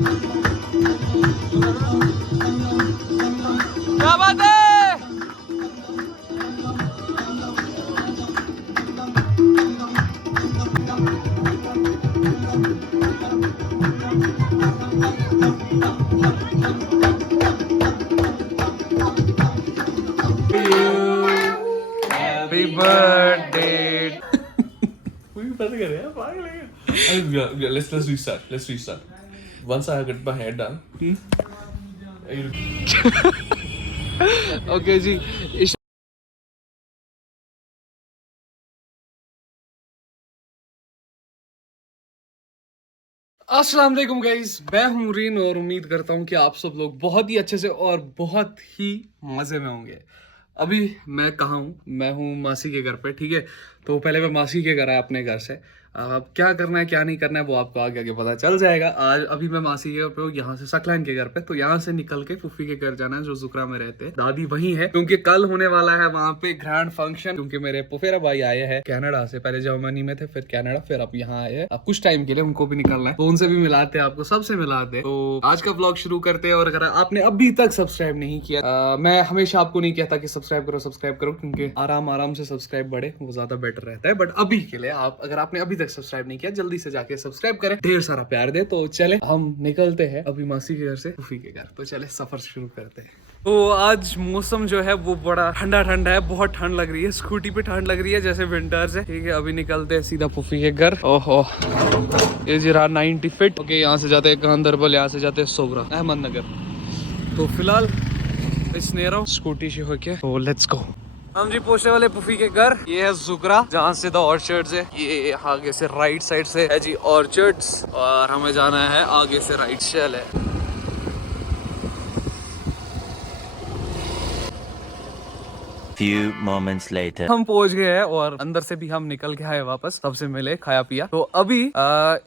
क्या बात है। Happy birthday. Let's restart. Let's restart. Once I get my hair done. Okay जी। अस्सलाम वालेकुम गाइस, मैं हूँ रीन और उम्मीद करता हूँ कि आप सब लोग बहुत ही अच्छे से और बहुत ही मज़े में होंगे। अभी मैं कहाँ हूँ? मैं हूँ मासी के घर पे, ठीक है। तो पहले मैं मासी के घर आया अपने घर से। अब क्या करना है क्या नहीं करना है वो आपको आगे आगे पता चल जाएगा। आज अभी मैं मासी के घर पे हूँ, यहाँ से सकलैन के घर पे। तो यहाँ से निकल के फूफी के घर जाना है जो जुकरा में रहते हैं। दादी वही है क्योंकि कल होने वाला है वहाँ पे ग्रैंड फंक्शन, क्योंकि मेरे पुफेरा भाई आए हैं कनाडा से। पहले जर्मनी में थे, फिर कनाडा, फिर अब यहाँ आए हैं। अब कुछ टाइम के लिए उनको भी निकलना है, तो उनसे भी मिलाते हैं, आपको सबसे मिलाते हैं। तो आज का व्लॉग शुरू करते हैं। और अगर आपने अभी तक सब्सक्राइब नहीं किया, मैं हमेशा आपको नहीं कहता कि सब्सक्राइब करो, क्योंकि आराम से सब्सक्राइब बढ़े वो ज्यादा बेटर रहता है। बट अभी के लिए आप, अगर आपने अभी तक सब्सक्राइब नहीं किया, जल्दी से जाके सब्सक्राइब करें, ढेर सारा प्यार दे। तो चले हम निकलते हैं अभी मासी के घर से फूफी के घर। तो चले सफर शुरू करते हैं। तो आज मौसम जो है वो बड़ा ठंडा ठंडा है, बहुत ठंड लग रही है। स्कूटी पे ठंड लग रही है जैसे विंटर्स है, ठीक है। अभी निकलते हैं सीधा फूफी के घर। ओहो, ये जी रहा 90 फीट। ओके, यहाँ से जाते हैं गांधरबल, यहाँ से जाते हैं सोबरा अहमदनगर। तो फिलहाल इस नेरा स्कूटी से होके, तो लेट्स गो। हम जी पहुंचने वाले पुफी के घर। ये है जुकरा, जहाँ से द ऑर्चर्ड्स है। ये आगे से राइट साइड से है जी ऑर्चर्ड्स, और हमें जाना है आगे से राइट शेल है। Few moments later. हम पहुंच गए हैं और अंदर से भी हम निकल के आए वापस, सबसे मिले, खाया पिया। तो अभी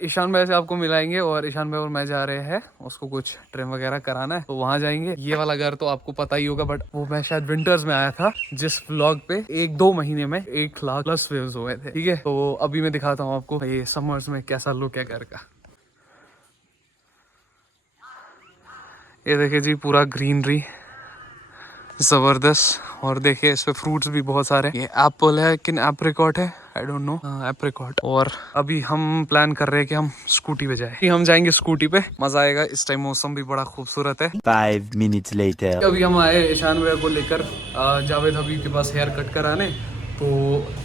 ईशान भाई से आपको मिलाएंगे, और ईशान भाई और मैं जा रहे हैं, उसको कुछ ट्रिम वगैरह कराना है, तो वहां जाएंगे। ये वाला घर तो आपको पता ही होगा, बट वो मैं शायद विंटर्स में आया था, जिस व्लॉग पे 1-2 महीने में 1 लाख प्लस व्यूज हुए थे, ठीक है। तो अभी मैं दिखाता हूँ आपको ये समर्स में कैसा लुक है घर का। ये देखिए जी, पूरा ग्रीनरी जबरदस्त। और देखिए इस पे फ्रूट्स भी बहुत सारे। ये एप्पल है कि एप्रिकॉट है, आई डोंट नो, एप्रिकॉट। और अभी हम प्लान कर रहे हैं कि हम स्कूटी पे जाए। हम जाएंगे स्कूटी पे, मजा आएगा। इस टाइम मौसम भी बड़ा खूबसूरत है। 5 minutes later. अभी हम आए ईशान भैया को लेकर जावेद हबीब के पास हेयर कट कराने। तो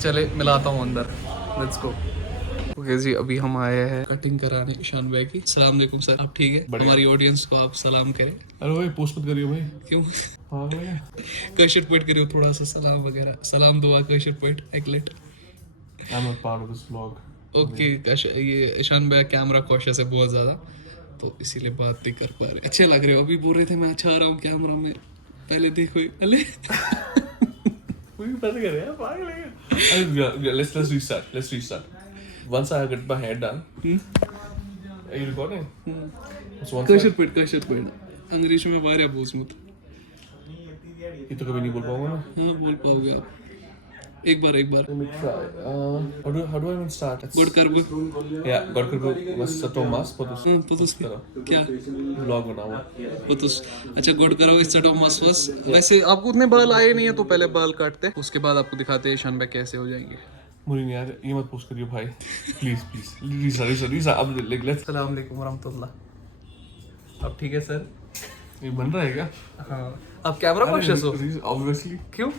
चले मिलाता हूँ अंदर, लेट्स गो। ओके जी, अभी हम आए हैं कटिंग कराने ईशान भाई की। सलाम अलैकुम सर, आप ठीक है? हमारी ऑडियंस को आप सलाम करें। अरे भाई पोस्ट मत करिए भाई। क्यों? हाँ भाई। कशर पॉइंट करियो थोड़ा सा, सलाम वगैरह, सलाम दुआ कशर पॉइंट एकलेट। I'm not part of this vlog. ओके, ये ईशान भाई कैमरा कॉशियस है बहुत ज्यादा, तो इसीलिए बात नहीं कर पा रहे। अच्छे लग रहे हो, अभी बोल रहे थे मैं अच्छा आ रहा हूँ कैमरा में, पहले देखो। अले पता कर यार, पागल है। Let's restart. Once I get my hair done. Are you recording? Crusher point अंग्रेजी में वारिया बोझमुत। ये तो कभी नहीं बोल पाऊंगा ना। हाँ, बोल पाओगे आप। एक बार Let me try. How do I even start? Good कर वो। Yeah, God कर बस सतो मास पतुस पतुस क्या vlog बनाऊंगा। पतुस। अच्छा, गुड करोगे चटो मस वस। वैसे आपको उतने बाल आए नहीं है, तो पहले बाल काटते, उसके बाद आपको दिखाते हैं ईशान भाई कैसे हो जाएंगे। मुझे नहीं यार, ये मत पोस्ट करियो भाई, प्लीज। Lisa, अब let's. अस्सलाम वालेकुम रहमतुल्लाह। अब ठीक है सर? ये बन रहा है क्या? हाँ, आप कैमरा कॉशियस हो? Obviously. क्यों?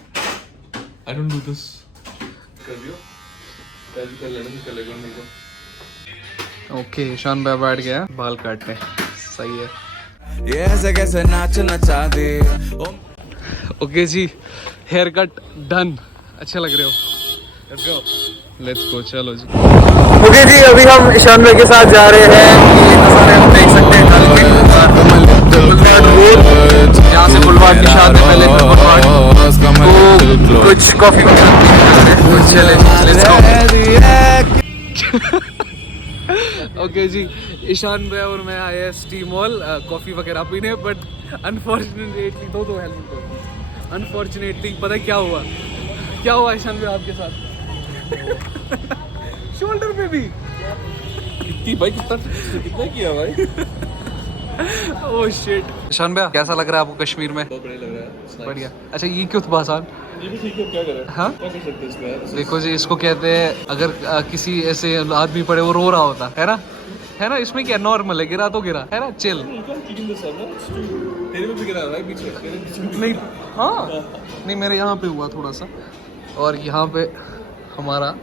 I don't do this. कर दियो। कर लेना कर लेगा नहीं तो। ओके, ईशान भाई बैठ गया बाल काटने, सही है। ये ऐसे कैसे नाच नचा दे। ओके जी, हेयर कट डन, अच्छे लग रहे हो। लेट्स गो, चलो जी। ओके जी, अभी हम ईशान भाई के साथ जा रहे हैं। ये नज़ारे हम देख सकते हैं कल के बुलवार्ड रोड, यहाँ से बुलवार्ड के साथ पहले बुलवार्ड, तो कुछ कॉफी वगैरह पीने, तो चले लेट्स गो। ओके जी, ईशान भाई और मैं आए स्टीम मॉल कॉफी वगैरह पीने, बट अनफॉर्चुनेटली दो हेल्प दो। अनफॉर्चुनेटली पता है क्या हुआ ईशान भाई आपके साथ? शोल्डर पे भी कितनी भाई, कितना किया भाई। Oh shit. ईशान भैया कैसा लग रहा है आपको कश्मीर में? बहुत बढ़िया लग रहा है। It's nice. बढ़िया। अच्छा ये क्यों था आसान? ये भी ठीक है, क्या करें? हाँ? क्या कर सकते हैं इसमें यार? देखो जी इसको कहते हैं अगर किसी ऐसे आदमी पड़े वो रो रहा होता है ना, है ना, इसमें क्या नॉर्मल है, गिरा तो गिरा है ना, chill. You can't kick in the sun, no? It's true. तेरे में भी गिरा है पीछे, तेरे पीछे भी नहीं हाँ नहीं मेरे यहाँ पे हुआ थोड़ा सा। और यहाँ पे हमारा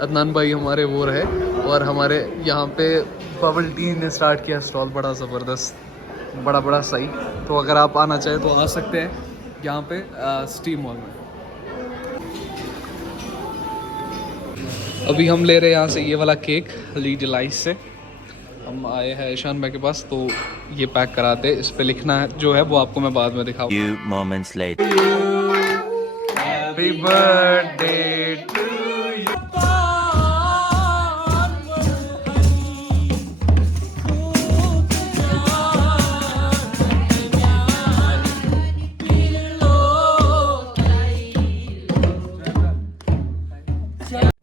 अदनान भाई हमारे वो रहे, और हमारे यहाँ पे बबल टी ने स्टार्ट किया स्टॉल, बड़ा ज़बरदस्त, बड़ा सही। तो अगर आप आना चाहें तो आ सकते हैं यहाँ पे स्टीम मॉल में। अभी हम ले रहे हैं यहाँ से ये वाला केक ली डिलाइस से। हम आए हैं ईशान भाई के पास, तो ये पैक कराते हैं। इस पे लिखना है जो है वो आपको मैं बाद में दिखाऊँ। Few moments later. Happy birthday to you.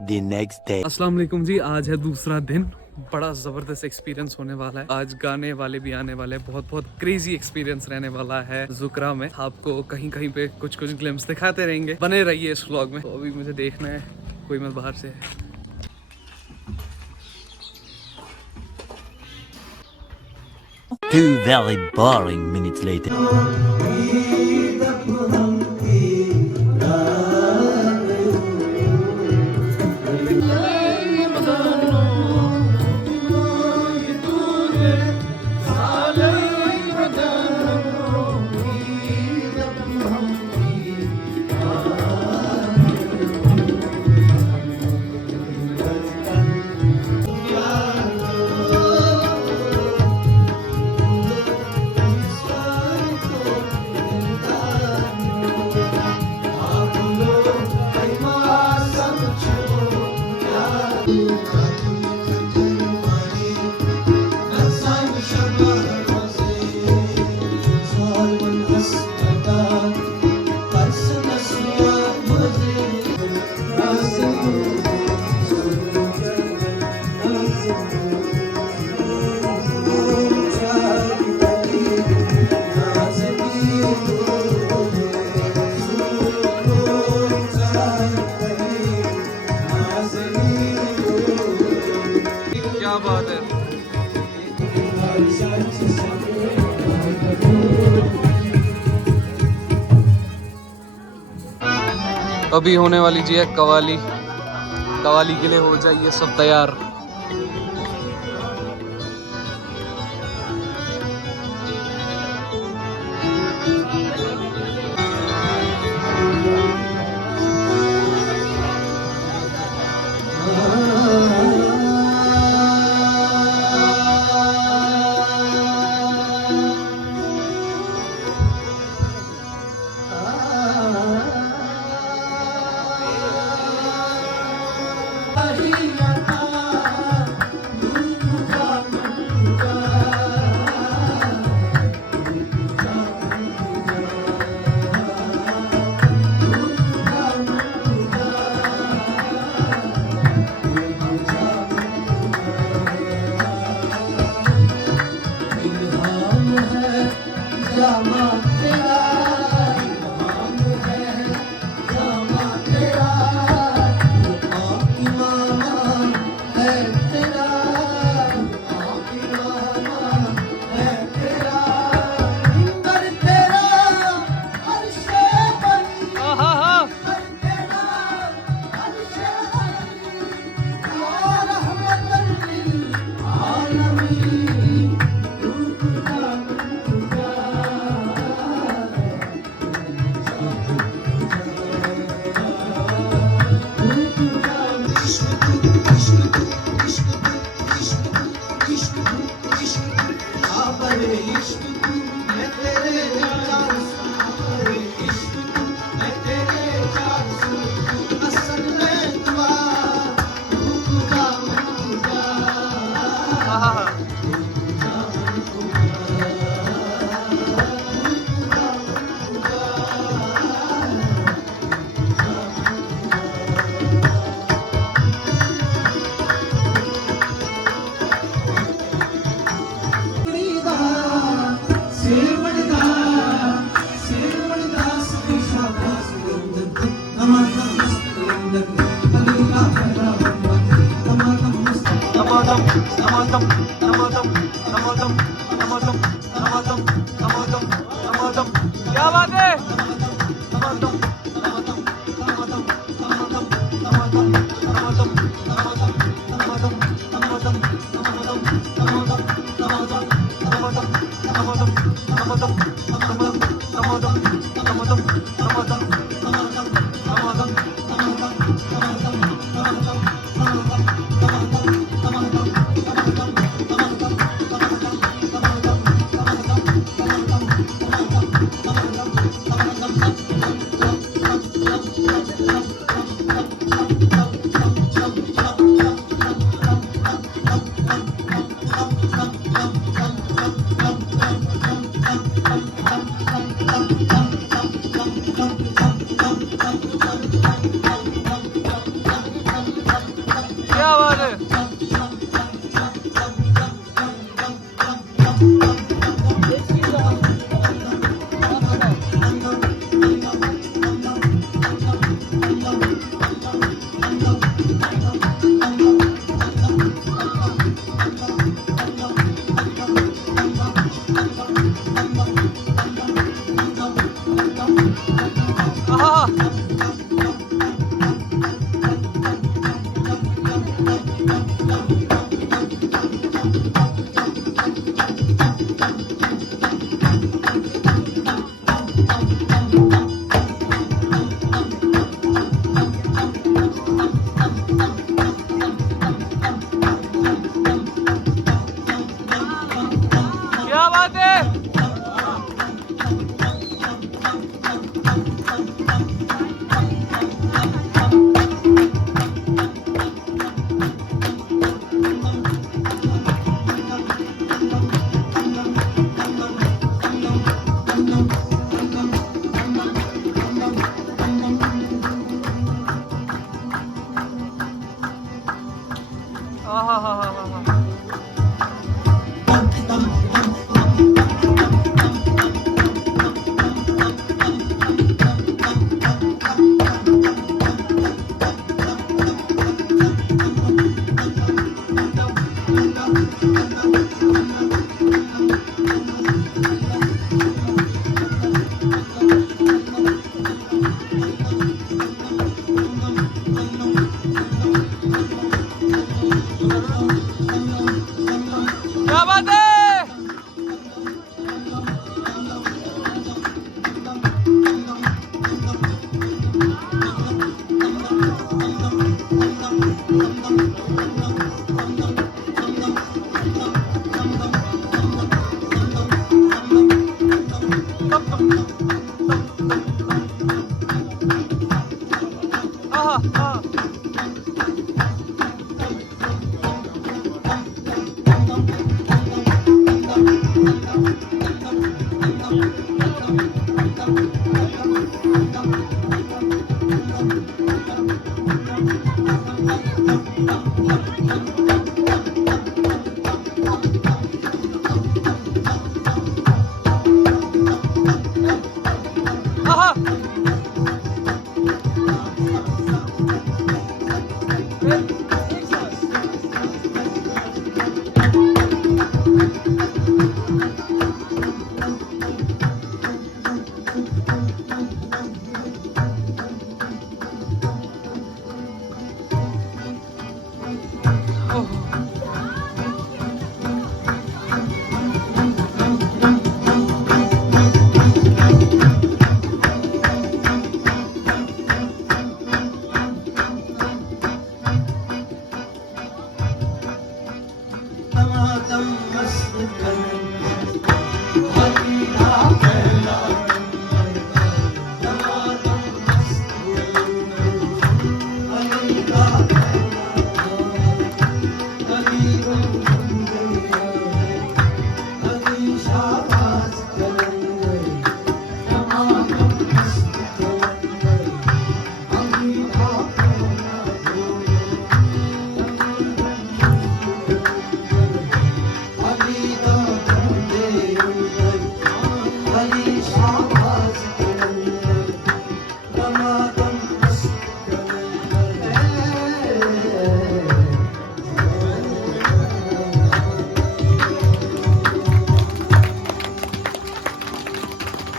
The next day. अस्सलाम वालेकुम जी, आज है दूसरा दिन। बड़ा ज़बरदस्त एक्सपीरियंस होने वाला है। आज गाने वाले भी आने वाले हैं, बहुत क्रेजी एक्सपीरियंस रहने वाला है ज़ुकरा में। आपको कहीं पे कुछ ग्लिम्स दिखाते रहेंगे, बने रहिए इस व्लॉग में। तो अभी मुझे देखना है कोई मैं बाहर से है। Two very boring minutes later. क्या बात है। अभी होने वाली जी है कवाली। कवाली के लिए हो जाइए सब तैयार। क्या बात है? क्या बात है? आहा! क्या बात है? आहा हा हा हा हा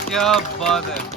क्या बात है।